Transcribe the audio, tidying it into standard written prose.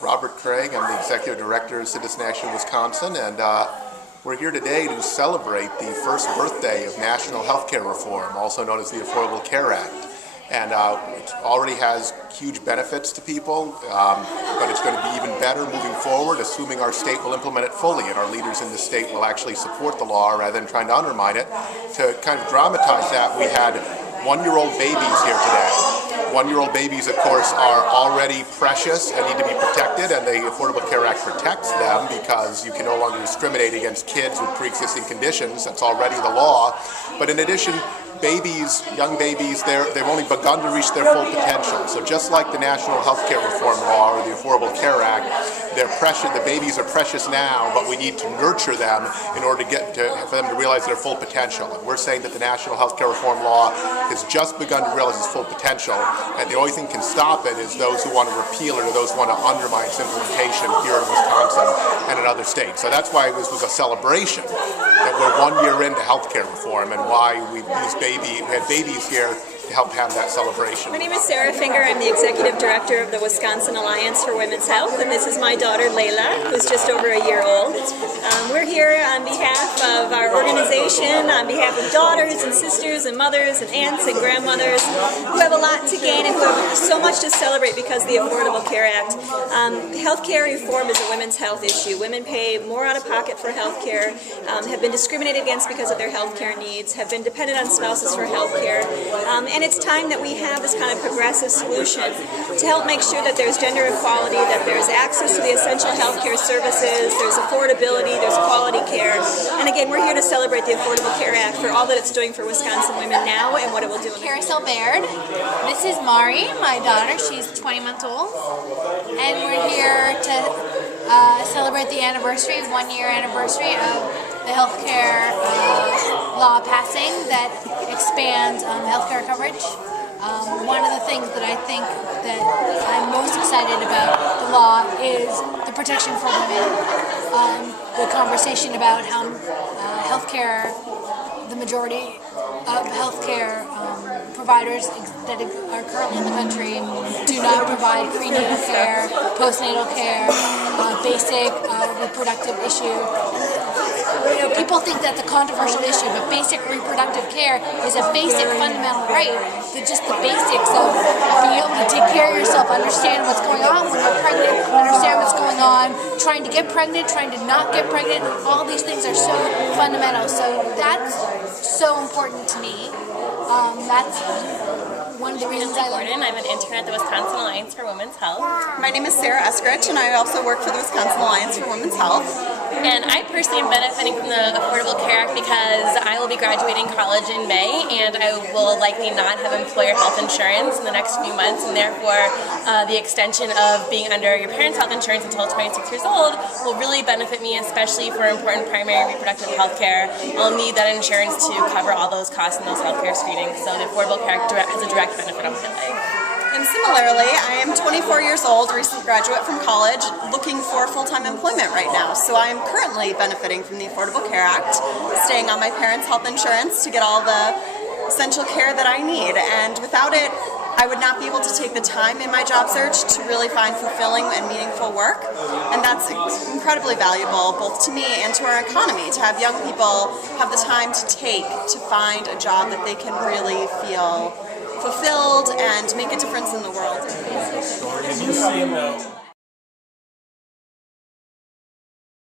Robert Craig. I'm the Executive Director of Citizen Action Wisconsin, and we're here today to celebrate the first birthday of national healthcare reform, also known as the Affordable Care Act. And it already has huge benefits to people, but it's going to be even better moving forward, assuming our state will implement it fully and our leaders in the state will actually support the law rather than trying to undermine it. To kind of dramatize that, we had one-year-old babies here today. One-year-old babies, of course, are already precious and need to be protected, and the Affordable Care Act protects them because you can no longer discriminate against kids with pre-existing conditions. That's already the law. But in addition, babies, young babies, they've only begun to reach their full potential. So just like the National Healthcare Reform Law or the Affordable Care Act, they're precious. The babies are precious now, but we need to nurture them in order for them to realize their full potential. And we're saying that the National Healthcare Reform Law has just begun to realize its full potential, and the only thing can stop it is those who want to repeal it or those who want to undermine its implementation here in Wisconsin and in other states. So that's why this was a celebration that we're 1 year into healthcare reform and why we had babies here to help have that celebration. My name is Sarah Finger. I'm the Executive Director of the Wisconsin Alliance for Women's Health, and this is my daughter Layla, who's just over a year old. We're here on behalf of our organization, on behalf of daughters and sisters and mothers and aunts and grandmothers who have a lot to gain and who have so much to celebrate because of the Affordable Care Act. Healthcare reform is a women's health issue. Women pay more out of pocket for healthcare, have been discriminated against because of their healthcare needs, have been dependent on spouses for healthcare. And it's time that we have this kind of progressive solution to help make sure that there's gender equality, that there's access to the essential healthcare services, there's affordability, there's quality care. And again, we're here to celebrate the Affordable Care Act for all that it's doing for Wisconsin women now and what it will do in the future. Baird. This is Mari, my daughter. She's 20 months old. And we're here to celebrate the anniversary, 1 year anniversary of the healthcare law passing that expands healthcare coverage. One of the things that I think that I'm most excited about the law is the protection for women. The conversation about how healthcare, the majority of healthcare providers that are currently in the country do not provide prenatal care, postnatal care, basic reproductive issue. You know, people think that's a controversial issue, but basic reproductive care is a basic fundamental right. Just the basics of being able to take care of yourself, understand what's going on when you're pregnant, understand what's going on, trying to get pregnant, trying to not get pregnant. All these things are so fundamental. So that's so important to me. That's one of the reasons I I'm an intern at the Wisconsin Alliance for Women's Health. My name is Sarah Eskridge, and I also work for the Wisconsin Alliance for Women's Health. And I personally am benefiting from the Affordable Care Act because I will be graduating college in May, and I will likely not have employer health insurance in the next few months, and therefore the extension of being under your parents' health insurance until 26 years old will really benefit me, especially for important primary reproductive health care. I'll need that insurance to cover all those costs and those health care screenings, so the Affordable Care Act has a direct benefit on my life. And similarly, I am 24 years old, recent graduate from college, looking for full-time employment right now. So I am currently benefiting from the Affordable Care Act, staying on my parents' health insurance to get all the essential care that I need. And without it, I would not be able to take the time in my job search to really find fulfilling and meaningful work. And that's incredibly valuable both to me and to our economy, to have young people have the time to take to find a job that they can really feel fulfilled and make a difference in the world.